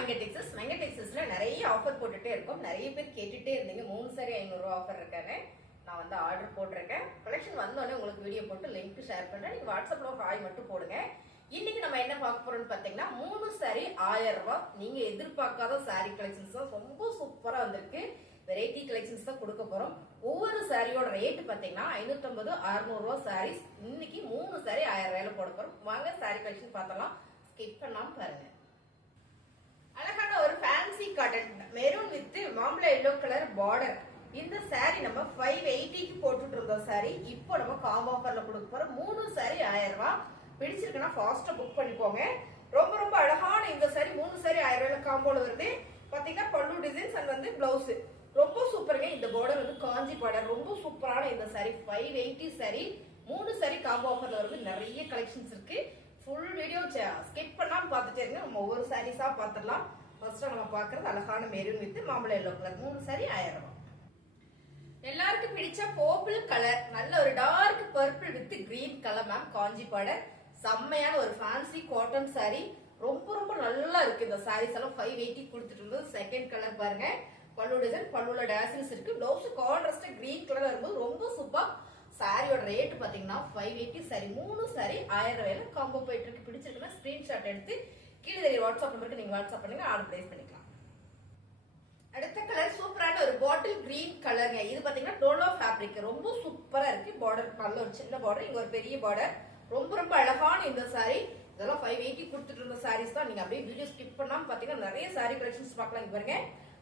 மங்க டெக்ஸஸ்ல நிறைய ஆஃபர் போட்டுட்டே இருக்கும். நிறைய பேர் கேட்டுட்டே இருந்தீங்க 3 சாரி 500 ரூபா ஆஃபர் இருக்கானே. நான் வந்து ஆர்டர் போட்டிருக்கேன். கலெக்ஷன் வந்தோடனே உங்களுக்கு வீடியோ போட்டு லிங்க் ஷேர் பண்றேன். நீங்க வாட்ஸ்அப்ல ஹாய் மட்டும் போடுங்க. இன்னைக்கு நம்ம என்ன பார்க்க போறோம்னு பாத்தீங்கன்னா 3 சாரி 1000 ரூபாய். நீங்க எதிர்பார்க்காத சாரி கலெக்ஷன்ஸ் தான் ரொம்ப சூப்பரா வந்திருக்கு. வெரைட்டி கலெக்ஷன்ஸ் தான் கொடுக்க போறோம். ஒவ்வொரு சாரியோட ரேட் பாத்தீங்கன்னா 550 600 ரூபாய் சாரீஸ். இன்னைக்கு 3 சாரி 1000 ரூபாயில போட போறோம். வாங்க சாரி கலெக்ஷன் பார்த்தலாம். ஸ்கிப் பண்ணாம பாருங்க. அழகான ஒரு ஃபேன்சி காட்டன் மெரூன் வித் மாம்பழ எல்லோ கலர் பார்டர். இந்த சாரி நம்ம 580க்கு போட்டுட்டு இருந்தோம் சாரி. இப்போ நம்ம காம்போ ஆஃபர்ல கொடுக்க போறோம். 3 சாரி 1000 ரூபாய். பிடிச்சிருக்குன்னா ஃபாஸ்டா புக் பண்ணிக்கோங்க. ரொம்ப ரொம்ப அழகான இந்த சாரி 3 சாரி 1000 ரூபாயில காம்போல வருது. பாத்தீங்கன்னா பல்லு டிசைன்ஸ் அண்ட் வந்து பிளவுஸ் ரொம்ப சூப்பருங்க. இந்த பார்டர் வந்து காஞ்சி பார்டர் ரொம்ப சூப்பரான இந்த சாரி 580 சாரி 3 சாரி காம்போ ஆஃபர்ல வருது. நிறைய கலெக்ஷன்ஸ் இருக்கு. ஃபுல் வீடியோ ஸ்கிப் பண்ணாம பார்த்துட்டே இருங்க. நம்ம ஒவ்வொரு சாரீஸா பார்த்துடலாம். ஃபர்ஸ்ட் நம்ம பார்க்கறது அழகான மெரூன் வித் மாம்பழ எல்லோ கலர் 3 சாரி 1000 ரூபாய். எல்லாருக்கும் பிடிச்ச பர்பிள் கலர் நல்ல ஒரு dark purple with green colour ma'am. Kanchi border செம்மையான ஒரு ஃபேன்சி காட்டன் சாரி. ரொம்ப ரொம்ப நல்லா இருக்கு. இந்த சாரீஸ் எல்லாம் 580 கொடுத்துட்டு இருந்தது. செகண்ட் கலர் பாருங்க. பல்லு டிசைன் பல்லுல டேசல்ஸ் இருக்கு. பிளவுஸ் கான்ட்ராஸ்ட் கிரீன் கலர் வரும்போது ரொம்ப சூப்பர். சாரியோட ரேட் பாத்தீங்கன்னா 580 சாரி 3 சாரி 1000 ரூபாயில காம்போ போயிட்டு இருக்கு. பிடிச்சிருக்குன்னா ஸ்கிரீன்ஷாட் எடுத்து கீழே தெரிய வாட்ஸ்அப் நம்பருக்கு நீங்க வாட்ஸ்அப் பண்ணுங்க. ஆர்டர் பிளேஸ் பண்ணிக்கலாம். அடுத்த கலர் சூப்பரான ஒரு பாட்டில் கிரீன் கலருங்க. இது பாத்தீங்கன்னா டோலோ ஃபேப்ரிக் ரொம்ப சூப்பரா இருக்கு. பார்டர் நல்ல ஒரு சின்ன பார்டர், இங்க ஒரு பெரிய பார்டர். ரொம்ப ரொம்ப அழகான இந்த சாரி. இதெல்லாம் 580 கொடுத்துட்டு இருந்த சாரீஸ் தான். நீங்க அப்படியே வீடியோ ஸ்கிப் பண்ணாம பாத்தீங்கன்னா நிறைய சாரி கலெக்ஷன்ஸ் பார்க்கலாம். இங்க பாருங்க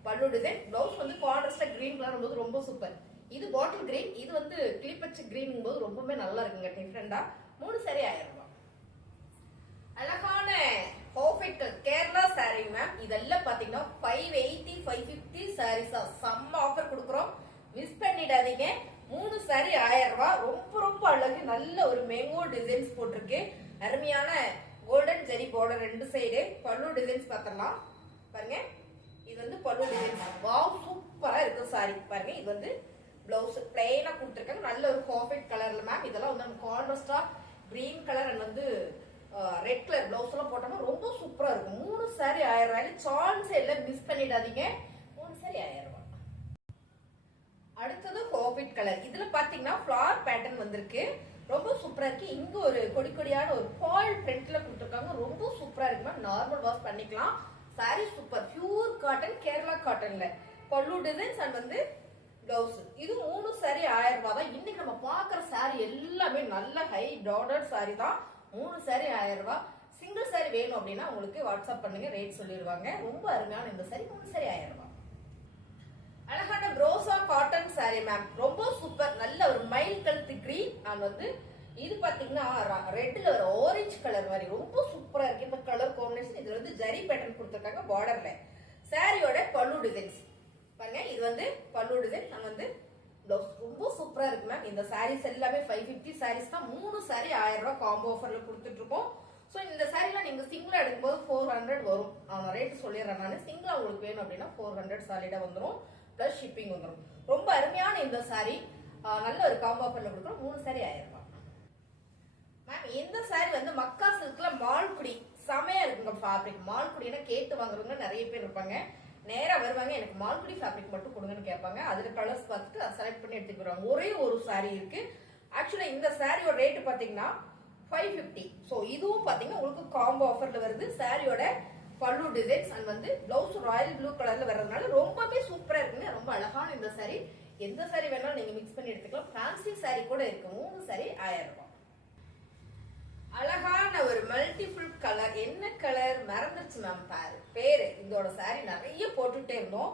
பல்லு டிசைன் பிளவுஸ் வந்து கான்ட்ராஸ்டா கிரீன் கலர் போது ரொம்ப சூப்பர். இது பாட்டில் கிரீன், இது வந்து கிளிப்பச்ச கிரீன் போது ரொம்பவே நல்லா இருக்குங்க. டிஃபரெண்டா 3 சாரி 1000 ரூபாய். அழகான பர்ஃபெக்ட் கேரளா சாரி மேம். இதெல்லாம் பாத்தீங்கன்னா 580 550 சாரீஸா செம்ம ஆஃபர் கொடுக்குறோம். மிஸ் பண்ணிடாதீங்க. 3 சாரி 1000 ரூபாய். ரொம்ப ரொம்ப அழகு. நல்ல ஒரு மேங்கோ டிசைன்ஸ் போட்டிருக்கு. அருமையான கோல்டன் ஜெரி பார்டர் ரெண்டு சைடு. பல்லு டிசைன்ஸ் பார்த்தலாம் பாருங்க. இது வந்து பல்லு டிசைன்ஸ். வாவ் சூப்பரா இருக்கு சாரி பாருங்க. இது வந்து பிளவுஸ் பிளைனா கொடுத்துருக்காங்க. நல்ல ஒரு பர்ஃபெக்ட் கலர்ல மேம். இதெல்லாம் வந்து கான்ட்ராஸ்டா கிரீன் கலர் அண்ட் வந்து ரெட் கலர் பிளவுஸ் எல்லாம் போட்டோம்னா ரொம்ப சூப்பரா இருக்கும். 3 சாரி 1000 ரூபாய். சான்ஸ் எல்லாம் மிஸ் பண்ணிடாதீங்க. 3 சாரி 1000 ரூபாய். அடுத்தது பர்ஃபெக்ட் கலர். இதுல பாத்தீங்கன்னா ஃபிளவர் பேட்டர்ன் வந்திருக்கு. ரொம்ப சூப்பரா இருக்கு. இங்க ஒரு கொடி கொடியான ஒரு பால் பிரிண்ட்ல கொடுத்துருக்காங்க. ரொம்ப சூப்பரா இருக்கு மேம். நார்மல் வாஷ் பண்ணிக்கலாம். Sari super pure cotton Kerala காட்டன்ல பல்லு டிசைன்ஸ் அண்ட் வந்து பிளவுஸ். இது 3 சாரி 1000 ரூபாய் தான். இன்னைக்கு நம்ம பாக்குற சாரி எல்லாமே நல்ல ஹை டார்டர் சாரி தான். 3 சாரி 1000 ரூபாய். சிங்கிள் சாரி வேணும் அப்படின்னா உங்களுக்கு வாட்ஸ்அப் பண்ணுங்க, ரேட் சொல்லிடுவாங்க. ரொம்ப அருமையான இந்த சாரி 3 சாரி 1000 ரூபாய். அழகான ப்ரோசா காட்டன் சாரி மேம். ரொம்ப சூப்பர். நல்ல ஒரு மயில் கழுத்து கிரீன் அண்ட் வந்து இது பாத்தீங்கன்னா ரெட்ல ஒரு ஆரஞ்சு கலர் மாதிரி ரொம்ப சூப்பரா இருக்கு. இந்த கலர் காம்பினேஷன். இதுல வந்து ஜரி பேட்டர்ன் கொடுத்துருக்காங்க பார்டர்ல. சாரியோட பல்லு டிசைன்ஸ் பாருங்க. இது வந்து பல்லு டிசைன் அண்ட் வந்து பிளவுஸ் ரொம்ப சூப்பரா இருக்கு மேம். இந்த சாரீஸ் எல்லாமே 550 சாரீஸ் தான். 3 சாரி 1000 ரூபாய் காம்போ ஆஃபர்ல கொடுத்துட்டு இருக்கோம். ஸோ இந்த சாரிலாம் நீங்க சிங்கிளா எடுக்கும்போது 400 வரும். நான் ரேட் சொல்லிடுறேன். நான் சிங்கிளா உங்களுக்கு வேணும் அப்படின்னா 400 சாலிடா வந்துடும். பிளஸ் ஷிப்பிங் வந்துடும். ரொம்ப அருமையான இந்த சாரி நல்ல ஒரு காம்போ ஆஃபர்ல கொடுக்குறோம். 3 சாரி 1000 ரூபாய் மேம். இந்த சாரி வந்து மக்கா சில்க்ல மால்குடி செமையா இருக்குங்க. ஃபேப்ரிக் மால்குடினா கேட்டு வாங்குறவங்க நிறைய பேர் இருப்பாங்க. நேரா வருவாங்க, எனக்கு மால்குடி ஃபேப்ரிக் மட்டும் கொடுங்கன்னு கேட்பாங்க. அதுல கலர்ஸ் பார்த்துட்டு செலக்ட் பண்ணி எடுத்துட்டு வருவாங்க. ஒரே ஒரு சாரி இருக்கு. ஆக்சுவலா இந்த சாரியோட ரேட் பாத்தீங்கன்னா 550. ஸோ இதுவும் பாத்தீங்கன்னா உங்களுக்கு காம்போ ஆஃபர்ல வருது. சாரியோட பல்லு டிசைன்ஸ் அண்ட் வந்து பிளவுஸ் ராயல் ப்ளூ கலர்ல வர்றதுனால ரொம்பவே சூப்பரா இருக்குங்க. ரொம்ப அழகான இந்த சாரி. எந்த சாரி வேணாலும் நீங்க மிக்ஸ் பண்ணி எடுத்துக்கலாம். ஃபேன்சி சாரி கூட இருக்கு. 3 சாரி 1000 ரூபாய். அழகான ஒரு மல்டிபிள் கலர். என்ன கலர் மறந்துருச்சு மேம் பேரு. இதோட சாரி நிறைய போட்டுட்டே இருந்தோம்.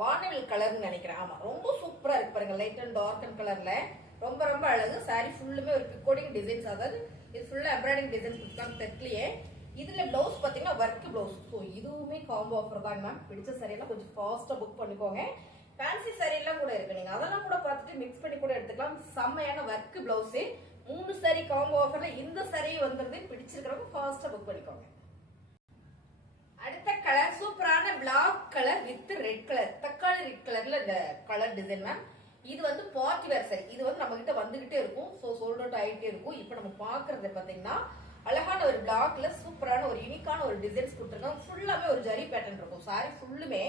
வானவில் கலர்னு நினைக்கிறேன். ஆமா ரொம்ப சூப்பரா இருக்கு பாருங்க. லைட் அண்ட் டார்க் அண்ட் கலர்ல ரொம்ப ரொம்ப அழகு. சாரி ஃபுல்லுமே ஒரு பிகோடிங் டிசைன்ஸ். அதாவது இது ஃபுல்லா எம்ப்ராய்டிங் டிசைன்ஸ் கொடுத்தாங்க தெற்கலையே. இதுல பிளவுஸ் பாத்தீங்கன்னா ஒர்க் பிளவுஸ். ஸோ இதுவுமே காம்போ ஆஃபர் தான் மேம். பிடிச்ச சாரியெல்லாம் கொஞ்சம் ஃபாஸ்டா புக் பண்ணிக்கோங்க. ஃபேன்சி சாரி எல்லாம் கூட இருக்கு. நீங்க அதெல்லாம் கூட பார்த்துட்டு மிக்ஸ் பண்ணி கூட எடுத்துக்கலாம். செம்மையான ஒர்க் பிளவுஸ். 3 சாரி காம்போ ஆஃபர்ல இந்த சாரி வந்துருது. பிடிச்சிருக்கிறவங்க ஃபாஸ்டா புக் பண்ணிக்கோங்க. அடுத்த கலர் சூப்பரான black colour with red colour. தக்காளி ரெட் கலர்ல இந்த கலர் டிசைன் மேம். இது வந்து பார்ட்டி வேர் சாரி. இது வந்து நம்ம கிட்ட வந்துகிட்டே இருக்கும். ஸோ சோல்ட் அவுட் ஆகிட்டே இருக்கும். இப்போ நம்ம பாக்குறது பாத்தீங்கன்னா அழகான ஒரு பிளாக்ல சூப்பரான ஒரு யூனிக்கான ஒரு டிசைன்ஸ் கொடுத்துருக்காங்க. ஃபுல்லாவே ஒரு ஜரி பேட்டர்ன் பேட்டர்ன் இருக்கும். சாரி ஃபுல்லுமே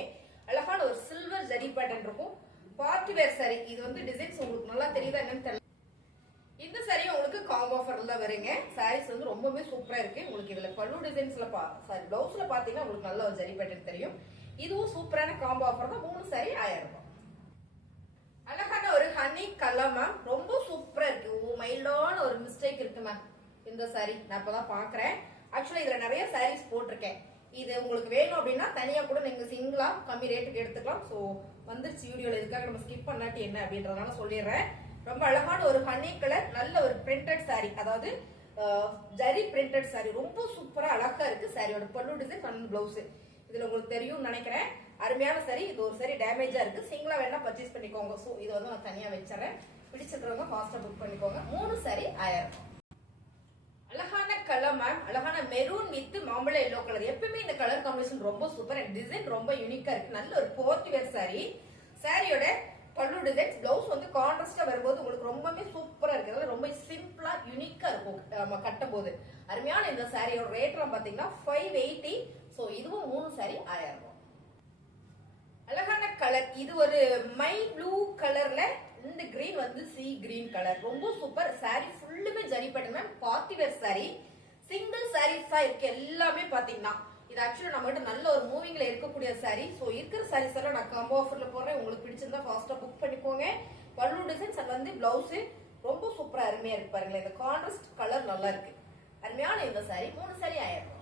அழகான ஒரு சில்வர் ஜரி பேட்டர்ன் இருக்கும். Party wear sorry. இது வந்து டிசைன்ஸ் உங்களுக்கு நல்லா தெரியுதா என்னன்னு தெரியல. இந்த சாரி உங்களுக்கு காம்போ ஆஃபர்ல வருங்க. சாரீஸ் வந்து ரொம்பவே சூப்பரா இருக்கு. உங்களுக்கு இதுல பல்லு டிசைன்ஸ்ல சாரி பிளவுஸ்ல பாத்தீங்கன்னா உங்களுக்கு நல்ல ஒரு ஜரி பேட்டர்ன் தெரியும். இதுவும் சூப்பரான காம்போ ஆஃபர் தான். 3 சாரி 1000 ரூபாய். அழகான ஒரு ஹனி கலர் மேம், ரொம்ப சூப்பரா இருக்கு. மைல்டான ஒரு மிஸ்டேக் இருக்கு மேம் இந்த சாரி. நான் இப்பதான் பாக்குறேன். ஆக்சுவலா இதுல நிறைய சாரீஸ் போட்டிருக்கேன். இது உங்களுக்கு வேணும் அப்படின்னா தனியா கூட நீங்க சிங்கிளா கம்மி ரேட்டுக்கு எடுத்துக்கலாம். ஸோ வந்துருச்சு வீடியோல, இதுக்காக நம்ம ஸ்கிப் பண்ணாட்டி என்ன அப்படின்றதுனால சொல்லிடுறேன். ரொம்ப அழகான ஒரு ஹனி கலர், நல்ல ஒரு பிரிண்டட் சாரி, அதாவது ஜரி பிரிண்டட் சாரி. ரொம்ப சூப்பரா அழகா இருக்கு. சாரியோட பல்லு டிசைன் அண்ட் பிளவுஸ் இதுல உங்களுக்கு தெரியும் நினைக்கிறேன். அருமையான சாரி. இது ஒரு சாரி டேமேஜா இருக்கு. சிங்கிளா வேணா பர்ச்சேஸ் பண்ணிக்கோங்க. ஸோ இது வந்து நான் தனியா வச்சுறேன். பிடிச்சிருக்கிறவங்க ஃபாஸ்டா புக் பண்ணிக்கோங்க. 3 சாரி 1000. அழகான கலர் மேம், அழகான மெரூன் வித் மாம்பழ எல்லோ கலர். எப்பவுமே இந்த கலர் காம்பினேஷன் ரொம்ப சூப்பர். டிசைன் ரொம்ப யூனிக்கா இருக்கு. நல்ல ஒரு போர்ட்டி வேர் சாரி. சாரியோட பல்லு டிசைன்ஸ் பிளவுஸ் வந்து கான்ட்ராஸ்டா வரும்போது உங்களுக்கு ரொம்பவே சூப்பரா இருக்கு. அதனால ரொம்ப சிம்பிளா யூனிக்கா இருக்கும் நம்ம கட்டும் போது. அருமையான இந்த சாரியோட ரேட் பாத்தீங்கன்னா 580. ஸோ இதுவும் 3 சாரி 1000 ரூபாய். அழகான கலர். இது ஒரு மை ப்ளூ கலர்ல இந்த கிரீன் வந்து சி கிரீன் கலர். ரொம்ப சூப்பர். சாரி ஃபுல்லுமே zari pattern. Party wear sari. Single sarees தான் இருக்கு எல்லாமே பாத்தீங்கன்னா. இது ஆக்சுவலா நம்ம கிட்ட நல்ல ஒரு மூவிங்ல இருக்கக்கூடிய சாரி. சோ இருக்கிற சாரீஸ் எல்லாம் நான் காம்போ ஆஃபர்ல போடுறேன். உங்களுக்கு பிடிச்சிருந்தா ஃபாஸ்டா புக் பண்ணிக்கோங்க. பல்லு டிசைன்ஸ் அது வந்து பிளவுஸ் ரொம்ப சூப்பரா அருமையா இருக்கு பாருங்களேன். இந்த கான்ட்ராஸ்ட் கலர் நல்லா இருக்கு. அருமையான இந்த சாரி 3 சாரி 1000 ரூபாய்.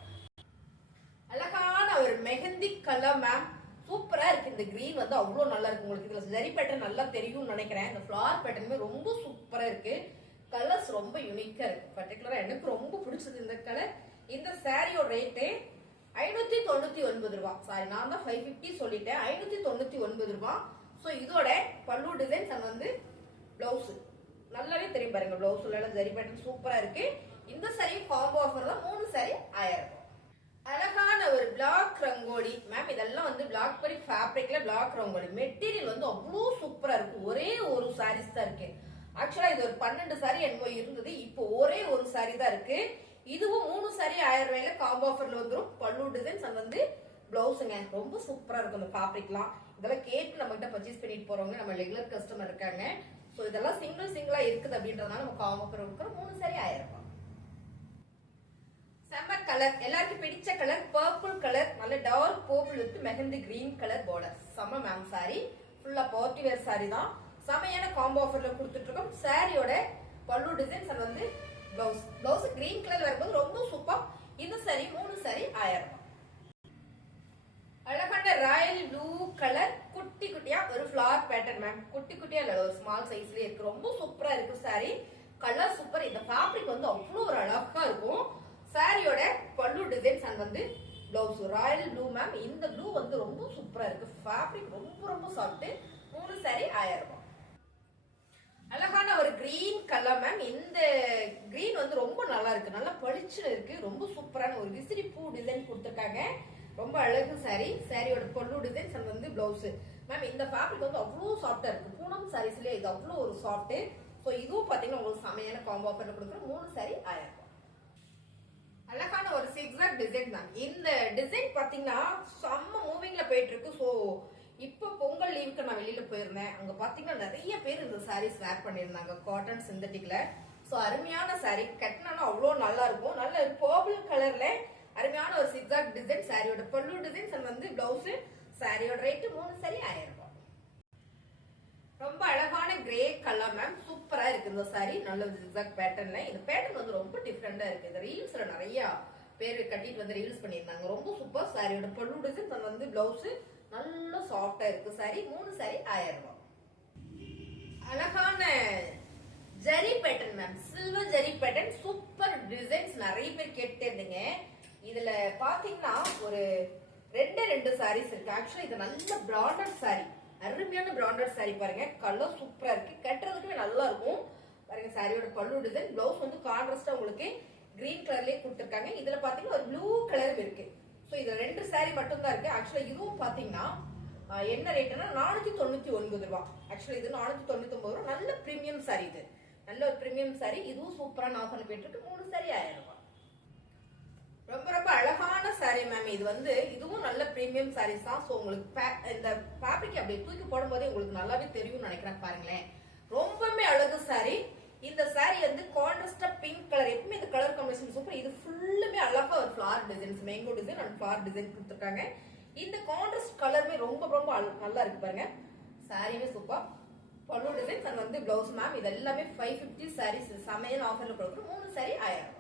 அழகான ஒரு மெஹந்தி கலர் மேம், சூப்பரா இருக்கு. இந்த கிரீன் வந்து அவ்வளவு நல்லா இருக்கு. உங்களுக்கு இதுல ஜரி பேட்டர்ன் நல்லா தெரியும்னு நினைக்கிறேன். இந்த ஃபிளவர் பேட்டர்னுமே ரொம்ப சூப்பரா இருக்கு. கலர்ஸ் ரொம்ப யூனிக்கா இருக்கு. பர்டிகுலரா எனக்கு ரொம்ப பிடிச்சது இந்த கலர். இந்த சாரியோட ரேட்டு 599 ரூபாய். சாரி நான் தான் 550 சொல்லிட்டேன். 599 ரூபாய். ஸோ இதோட பல்லு டிசைன்ஸ் அண்ட் வந்து பிளவுஸ் நல்லாவே தெரியும் பாருங்க. பிளவுஸ்ல எல்லாம் ஜரி பேட்டர்ன் சூப்பரா இருக்கு. இந்த சாரி காம்போ ஆஃபர் தான். 3 சாரி 1000 ரூபாய். அழகான ஒரு பிளாக் ரங்கோலி மேம். இதெல்லாம் வந்து பிளாக் பரி ஃபேப்ரிக்ல பிளாக் ரங்கோலி. மெட்டீரியல் வந்து அவ்வளோ சூப்பரா இருக்கு. ஒரே ஒரு சாரீஸ் தான் இருக்கு. ஆக்சுவலா இது ஒரு 12 சாரி என்னமோ இருந்தது. இப்போ ஒரே ஒரு சாரி தான் இருக்கு. இதுவும் 3 சாரி 1000 ரூபாயில காம்போ ஆஃபர்ல வந்துடும். பல்லு டிசைன்ஸ் அது வந்து பிளவுஸுங்க ரொம்ப சூப்பரா இருக்கும். இந்த ஃபேப்ரிக்லாம் இதெல்லாம் கேட்டு நம்ம கிட்ட பர்ச்சேஸ் பண்ணிட்டு போறவங்க நம்ம ரெகுலர் கஸ்டமர் இருக்காங்க. ஸோ இதெல்லாம் சிங்கிளா இருக்குது அப்படின்றதுனால நம்ம காம்போ ஆஃபர் இருக்கிறோம். 3 சாரி 1000 ரூபாய். செம்ம கலர், எல்லாருக்கும் பிடிச்ச கலர் பர்பிள் கலர். நல்ல dark purple with mehndi green colour border. செம்ம மேம் சாரி. ஃபுல்லா பார்ட்டி வேர் சாரி தான். செமையான காம்போ ஆஃபர்ல கொடுத்துட்டு இருக்கோம். சாரியோட பல்லு டிசைன்ஸ் அது வந்து பிளவுஸ் கிரீன் கலர் வரும்போது ரொம்ப சூப்பர். இந்த சாரி 3 சாரி 1000 ரூபாய். அழகான ராயல் ப்ளூ கலர், குட்டி குட்டியா ஒரு ஃபிளவர் பேட்டர்ன் மேம். குட்டி குட்டியா இல்ல, ஒரு ஸ்மால் சைஸ்லயே இருக்கு. ரொம்ப சூப்பரா இருக்கு சாரி. Colour super. இந்த ஃபேப்ரிக் வந்து அவ்வளவு ஒரு அழகா இருக்கும். சாரியோட பல்லு டிசைன்ஸ் அண்ட் வந்து பிளவுஸ் ராயல் ப்ளூ மேம். இந்த ப்ளூ வந்து ரொம்ப சூப்பரா இருக்கு. ஃபேப்ரிக் ரொம்ப சாஃப்ட். 3 சாரி 1000 ரூபாய். அழகான ஒரு கிரீன் கலர் மேம். இந்த கிரீன் வந்து ரொம்ப நல்லா இருக்கு. நல்லா பளிச்சுன்னு இருக்கு. ரொம்ப சூப்பரான ஒரு விசிறி பூ டிசைன் கொடுத்துருக்காங்க. ரொம்ப அழகு சாரி. சாரியோட பல்லு டிசைன்ஸ் அண்ட் வந்து பிளவுஸ் மேம். இந்த ஃபேப்ரிக் வந்து அவ்வளோ சாஃப்டா இருக்கு. பூனம் சாரீஸ்லயே இது அவ்வளோ ஒரு சாஃப்ட். ஸோ இதுவும் பாத்தீங்கன்னா உங்களுக்கு செமையான காம்போ ஆஃபர்ல கொடுக்குறோம். 3 சாரி 1000 ரூபாய். அழகான ஒரு சிக்ஸாக் டிசைன் தான். இந்த டிசைன் பாத்தீங்கன்னா செம்ம மூவிங்ல போயிட்டு இருக்கு. ஸோ இப்போ பொங்கல் லீவுக்கு நான் வெளியில போயிருந்தேன். அங்க பாத்தீங்கன்னா நிறைய பேர் இந்த சாரீஸ் வேர் பண்ணிருந்தாங்க காட்டன் சிந்தட்டிக்ல. ஸோ அருமையான சாரி. கட்டினா அவ்வளோ நல்லா இருக்கும். நல்ல பர்பிள் கலர்ல அருமையான ஒரு சிக்ஸாக் டிசைன். சாரியோட பல்லு டிசைன்ஸ் அண்ட் வந்து பிளவுஸ். சாரியோட ரேட்டு 3 சாரி 1000 ரூபாய். ரொம்ப அழகான கிரே கலர் மேம். சூப்பரா இருக்கு இந்த சாரி. நல்ல ஜிக்ஸாக் பேட்டர்ன்ல. இந்த பேட்டர்ன் வந்து ரொம்ப டிஃபரெண்டா இருக்கு. இந்த ரீல்ஸ்ல நிறைய பேர் கட்டிட்டு வந்து ரீல்ஸ் பண்ணிருந்தாங்க. ரொம்ப சூப்பர். சாரியோட பல்லு டிசைன் வந்து பிளவுஸ் நல்ல சாஃப்டா இருக்கு சாரி. 3 சாரி 1000 ரூபாய். அழகான zari pattern ma'am. Silver zari pattern super designs. நிறைய பேர் கேட்டே இருந்தீங்க. இதுல பாத்தீங்கன்னா ஒரு ரெண்டு சாரீஸ் இருக்கு. ஆக்சுவலா இது நல்ல பிராண்டட் சாரி. அருமையான பிராண்டட் சாரி பாருங்க. கலர் சூப்பரா இருக்கு. கட்டுறதுக்குமே நல்லா இருக்கும் பாருங்க. சாரியோட பல்லு டிசைன் பிளவுஸ் வந்து கான்ட்ராஸ்டா உங்களுக்கு கிரீன் கலர்லயே கொடுத்துருக்காங்க. இதுல பாத்தீங்கன்னா ஒரு ப்ளூ கலர் இருக்கு. சோ இதுல 2 சாரி மட்டும் தான் இருக்கு. ஆக்சுவலா இதுவும் பாத்தீங்கன்னா என்ன ரேட்னா 499 ரூபாய். ஆக்சுவலா இது 499 ரூபாய். நல்ல பிரீமியம் சாரி. இது நல்ல ஒரு பிரீமியம் சாரி. இதுவும் சூப்பரான ஆஃபர்ல போயிட்டு இருக்கு. 3 சாரி 1000 ரூபாய். ரொம்ப அழகான சாரி மேம். இது வந்து இதுவும் நல்ல பிரீமியம் பிரீமியம் சாரீஸ் தான். ஸோ உங்களுக்கு இந்த ஃபேப்ரிக் அப்படியே தூக்கி போடும்போதே உங்களுக்கு நல்லாவே தெரியும்னு நினைக்கிறேன். பாருங்களேன், ரொம்பவே அழகு சாரி. இந்த சாரி வந்து கான்ட்ராஸ்டா பிங்க் கலர். எப்பவுமே இந்த கலர் காம்பினேஷன் சூப்பர். இது ஃபுல்லுமே அழகா ஒரு flower designs, mango design and flower design கொடுத்துருக்காங்க. இந்த கான்ட்ராஸ்ட் கலருமே ரொம்ப ரொம்ப நல்லா இருக்கு பாருங்க. சாரியுமே சூப்பர். பல்லு டிசைன்ஸ் அண்ட் வந்து பிளவுஸ் மேம். இது எல்லாமே 550 சாரீஸ் சமையல் ஆஃபர்ல கொடுக்குறோம். 3 சாரி 1000.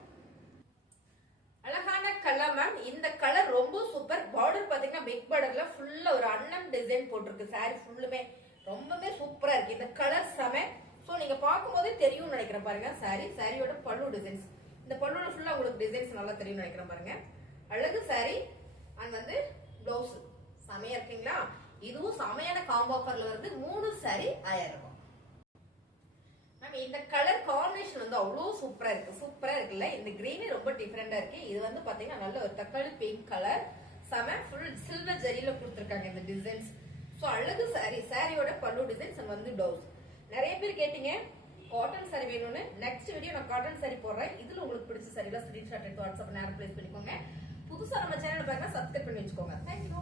அழகான கலர் மேம். இந்த கலர் ரொம்ப சூப்பர். பார்டர் பாத்தீங்கன்னா பிக் பார்டர்ல ஃபுல்லா ஒரு அன்னம் டிசைன் போட்டிருக்கு. சாரி ஃபுல்லுமே ரொம்பவே சூப்பரா இருக்கு. இந்த கலர் செம. சோ நீங்க பார்க்கும்போதே தெரியும்னு நினைக்கிறேன் பாருங்க. சாரியோட பல்லு டிசைன்ஸ், இந்த பல்லுல ஃபுல்லா உங்களுக்கு டிசைன்ஸ் நல்லா தெரியும்னு நினைக்கிறேன் பாருங்க. அழகு சாரி அண்ட் வந்து பிளவுஸ் செமையா இருக்கீங்களா? இதுவும் செமையான காம்போ ஆஃபர்ல வருது. 3 சாரி 1000 ரூபாய். மேம் இந்த கலர் காம்பினேஷன் வந்து அவ்வளோ சூப்பரா இருக்கு. சூப்பரா இருக்குல்ல? இந்த கிரீனே ரொம்ப டிஃபரெண்டா இருக்கு. இது வந்து பாத்தீங்கன்னா நல்ல ஒரு தக்காளி பிங்க் கலர், செம ஃபுல் சில்வர் ஜரியில கொடுத்துருக்காங்க இந்த டிசைன்ஸ். ஸோ அழகு சாரி. சாரியோட பல்லு டிசைன்ஸ் வந்து பிளவுஸ். நிறைய பேர் கேட்டீங்க காட்டன் சாரி வேணும்னு. நெக்ஸ்ட் வீடியோ நான் காட்டன் சாரி போடுறேன். இதுல உங்களுக்கு பிடிச்ச சாரில ஸ்கிரீன்ஷாட் எடுத்து வாட்ஸ்அப் நேரம் பிளேஸ் பண்ணிக்கோங்க. புதுசா நம்ம சேனல் பாருங்க, சப்ஸ்கிரைப் பண்ணி வச்சுக்கோங்க. தேங்க்யூ.